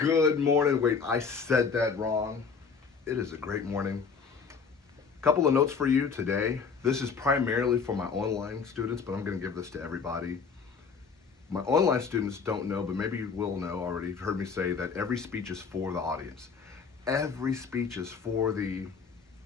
Good morning. Wait, I said that wrong. It is a great morning. Couple of notes for you today. This is primarily for my online students, but I'm going to give this to everybody. My online students don't know, but maybe you will know already. You've heard me say that every speech is for the audience. Every speech is for the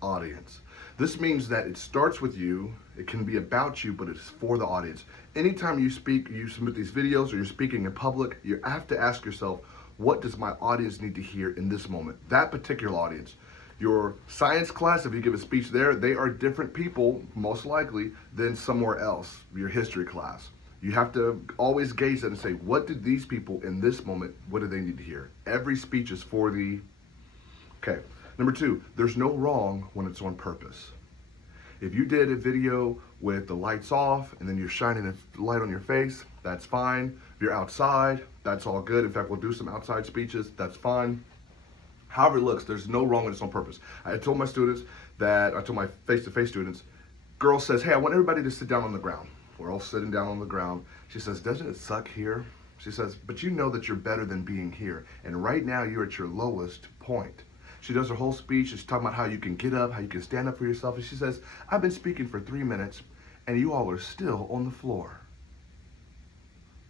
audience. This means that it starts with you, it can be about you, but it's for the audience. Anytime you speak, you submit these videos, or you're speaking in public, you have to ask yourself, what does my audience need to hear in this moment? That particular audience. Your science class, if you give a speech there, they are different people, most likely, than somewhere else, your history class. You have to always gauge that and say, what did these people in this moment, what do they need to hear? Every speech is for the, okay. Number two, there's no wrong when it's on purpose. If you did a video with the lights off and then you're shining a light on your face, that's fine. If you're outside, that's all good. In fact, we'll do some outside speeches, that's fine. However it looks, there's no wrong when it's on purpose. I told my students that, I told my face-to-face students, girl says, hey, I want everybody to sit down on the ground. We're all sitting down on the ground. She says, doesn't it suck here? She says, but you know that you're better than being here. And right now you're at your lowest point. She does her whole speech. She's talking about how you can get up, how you can stand up for yourself. And she says, I've been speaking for 3 minutes and you all are still on the floor.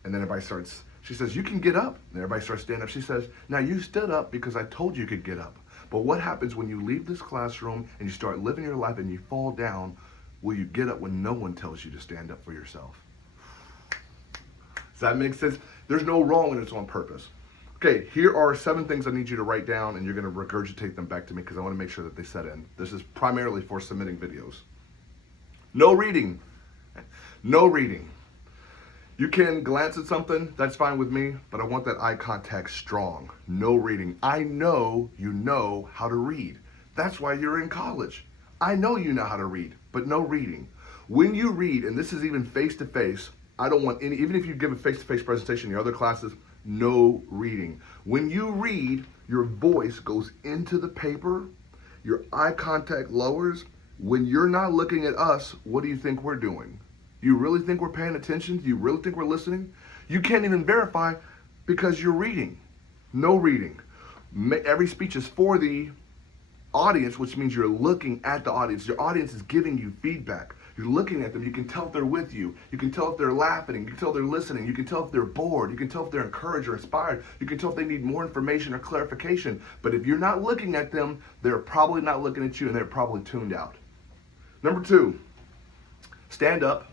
And then everybody starts, she says, you can get up. And everybody starts standing up. She says, now you stood up because I told you could get up. But what happens when you leave this classroom and you start living your life and you fall down? Will you get up when no one tells you to stand up for yourself? Does that make sense? There's no wrong when it's on purpose. Okay, here are 7 things I need you to write down, and you're going to regurgitate them back to me because I want to make sure that they set in. This is primarily for submitting videos. No reading. No reading. You can glance at something, that's fine with me, but I want that eye contact strong. No reading. I know you know how to read. That's why you're in college. I know you know how to read, but no reading. When you read, and this is even face-to-face, I don't want any, even if you give a face-to-face presentation in your other classes, no reading. When you read, your voice goes into the paper, your eye contact lowers. When you're not looking at us, what do you think we're doing? Do you really think we're paying attention? Do you really think we're listening? You can't even verify because you're reading. No reading. Every speech is for the audience, which means you're looking at the audience. Your audience is giving you feedback. You're looking at them. You can tell if they're with you. You can tell if they're laughing. You can tell if they're listening. You can tell if they're bored. You can tell if they're encouraged or inspired. You can tell if they need more information or clarification. But if you're not looking at them, they're probably not looking at you and they're probably tuned out. Number 2, stand up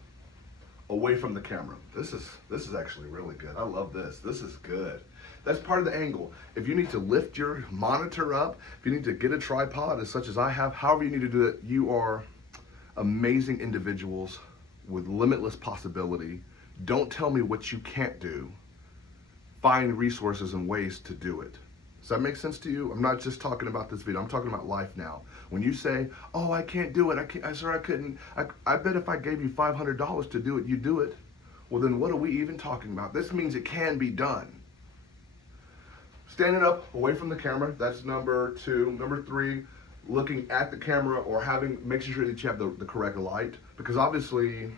away from the camera. This is actually really good. I love this. This is good. That's part of the angle. If you need to lift your monitor up, if you need to get a tripod, as such as I have, however you need to do it, you are amazing individuals with limitless possibility. Don't tell me what you can't do. Find resources and ways to do it. Does that make sense to you? I'm not just talking about this video. I'm talking about life now. When you say, oh, I can't do it. I couldn't. I bet if I gave you $500 to do it, you'd do it. Well, then what are we even talking about? This means it can be done. Standing up away from the camera, that's number 2. Number 3, looking at the camera or making sure that you have the correct light, because obviously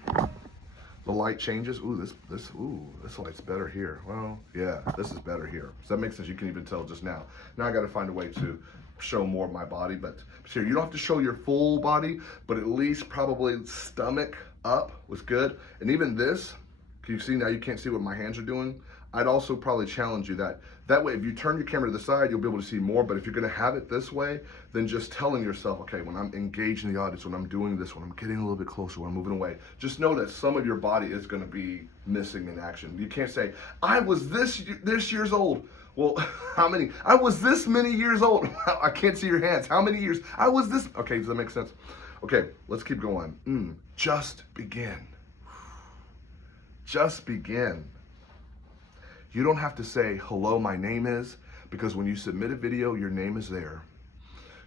the light changes. Ooh, this light's better here. Well, yeah, this is better here. So that makes sense. You can even tell just now. Now I got to find a way to show more of my body, but sure, you don't have to show your full body, but at least probably stomach up was good. And even this, can you see now? You can't see what my hands are doing. I'd also probably challenge you that way, if you turn your camera to the side, you'll be able to see more. But if you're going to have it this way, then just telling yourself, okay, when I'm engaged in the audience, when I'm doing this, when I'm getting a little bit closer, when I'm moving away, just know that some of your body is going to be missing in action. You can't say, I was this years old. Well, how many? I was this many years old. I can't see your hands. How many years? I was this. Okay, does that make sense? Okay, let's keep going. Just begin. Just begin. You don't have to say, hello, my name is, because when you submit a video, your name is there.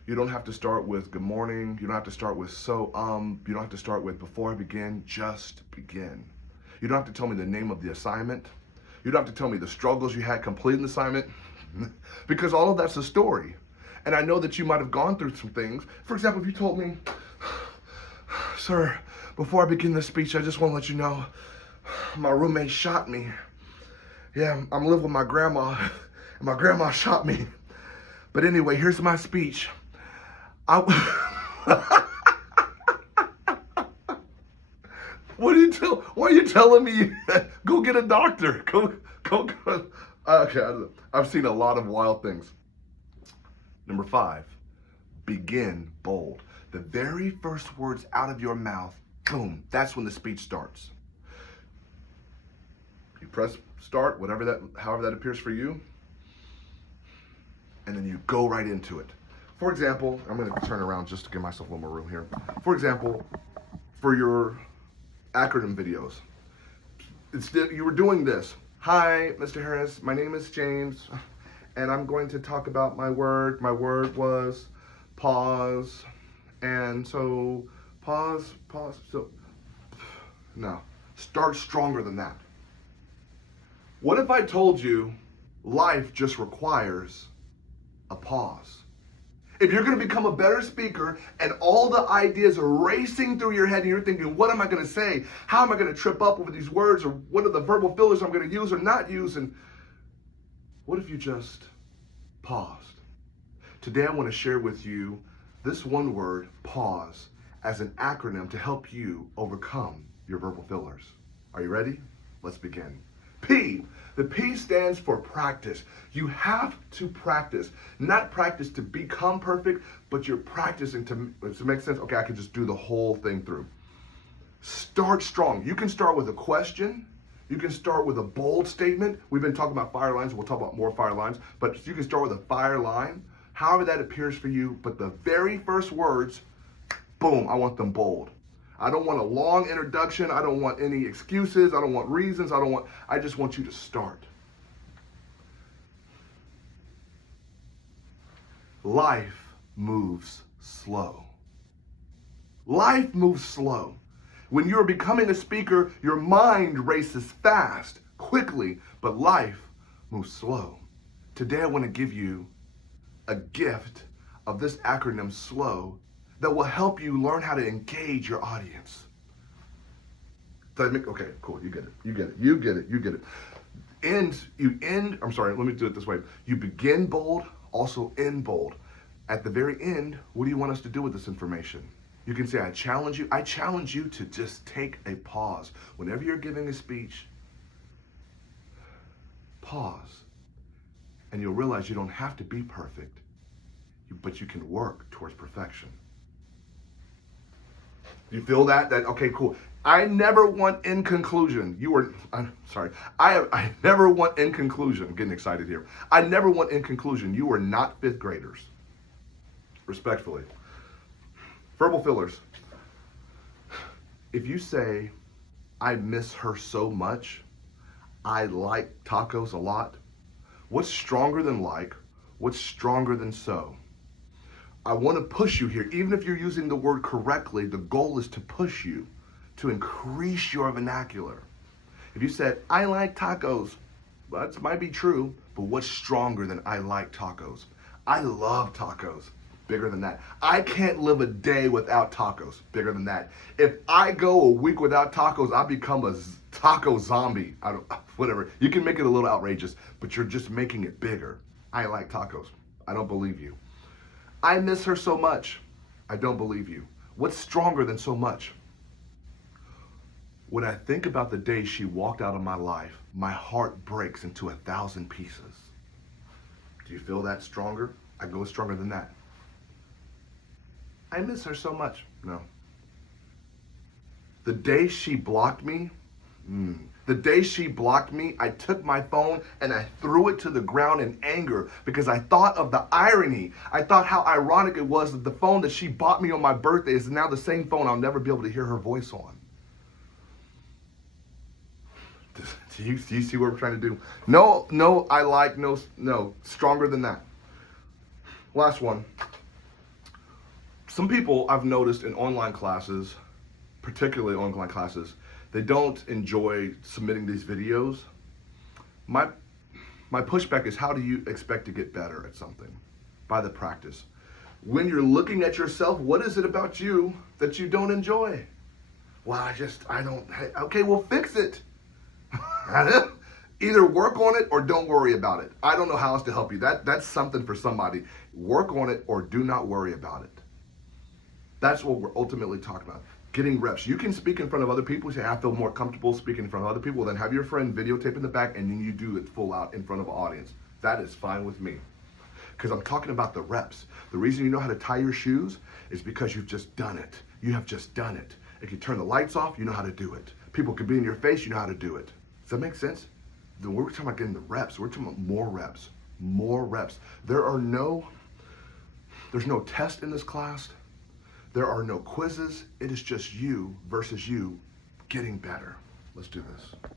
You don't have to start with good morning. You don't have to start with you don't have to start with before I begin, just begin. You don't have to tell me the name of the assignment. You don't have to tell me the struggles you had completing the assignment, because all of that's a story. And I know that you might have gone through some things. For example, if you told me, sir, before I begin this speech, I just want to let you know, my roommate shot me. Yeah, I'm living with my grandma, and my grandma shot me. But anyway, here's my speech. I, why are you telling me go get a doctor? Go. Okay, I've seen a lot of wild things. Number 5, begin bold. The very first words out of your mouth, boom, that's when the speech starts. You press start, however that appears for you, and then you go right into it. For example, I'm going to turn around just to give myself a little more room here. For example, for your acronym videos, you were doing this. Hi, Mr. Harris, my name is James, and I'm going to talk about my word. My word was pause, and so pause, so, no, start stronger than that. What if I told you life just requires a pause? If you're going to become a better speaker and all the ideas are racing through your head and you're thinking, what am I going to say? How am I going to trip up over these words? Or what are the verbal fillers I'm going to use or not use? And what if you just paused? Today I want to share with you this one word, pause, as an acronym to help you overcome your verbal fillers. Are you ready? Let's begin. P. The P stands for practice. You have to practice. Not practice to become perfect, but you're practicing to make sense. Okay, I can just do the whole thing through. Start strong. You can start with a question. You can start with a bold statement. We've been talking about fire lines. We'll talk about more fire lines. But you can start with a fire line, however that appears for you. But the very first words, boom, I want them bold. I don't want a long introduction. I don't want any excuses. I don't want reasons. I just want you to start. Life moves slow. Life moves slow. When you're becoming a speaker, your mind races fast, quickly, but life moves slow. Today I want to give you a gift of this acronym SLOW that will help you learn how to engage your audience. Okay, cool, you get it. Let me do it this way. You begin bold, also end bold. At the very end, what do you want us to do with this information? You can say, I challenge you to just take a pause. Whenever you're giving a speech, pause. And you'll realize you don't have to be perfect, but you can work towards perfection. You feel that? Okay, cool. I never want in conclusion. I never want in conclusion. I'm getting excited here. I never want in conclusion. You are not 5th graders. Respectfully. Verbal fillers. If you say, I miss her so much, I like tacos a lot, what's stronger than like? What's stronger than so? I want to push you here. Even if you're using the word correctly, the goal is to push you, to increase your vernacular. If you said, I like tacos, that might be true, but what's stronger than I like tacos? I love tacos. Bigger than that. I can't live a day without tacos. Bigger than that. If I go a week without tacos, I become a taco zombie. Whatever. You can make it a little outrageous, but you're just making it bigger. I like tacos. I don't believe you. I miss her so much. I don't believe you. What's stronger than so much? When I think about the day she walked out of my life, my heart breaks into 1,000 pieces. Do you feel that stronger? I go stronger than that. I miss her so much. No. The day she blocked me, I took my phone and I threw it to the ground in anger because I thought of the irony. I thought how ironic it was that the phone that she bought me on my birthday is now the same phone I'll never be able to hear her voice on. Do you see what we're trying to do? No, stronger than that. Last one. Some people I've noticed in online classes, particularly online classes, they don't enjoy submitting these videos. My pushback is, how do you expect to get better at something? By the practice. When you're looking at yourself, what is it about you that you don't enjoy? Well, I don't, okay, well fix it. Either work on it or don't worry about it. I don't know how else to help you. That's something for somebody. Work on it or do not worry about it. That's what we're ultimately talking about. Getting reps. You can speak in front of other people. Say, I feel more comfortable speaking in front of other people. Then have your friend videotape in the back and then you do it full out in front of an audience. That is fine with me. Because I'm talking about the reps. The reason you know how to tie your shoes is because you've just done it. You have just done it. If you turn the lights off, you know how to do it. People can be in your face, you know how to do it. Does that make sense? Then we're talking about getting the reps. We're talking about more reps. More reps. There's no test in this class. There are no quizzes. It is just you versus you getting better. Let's do this.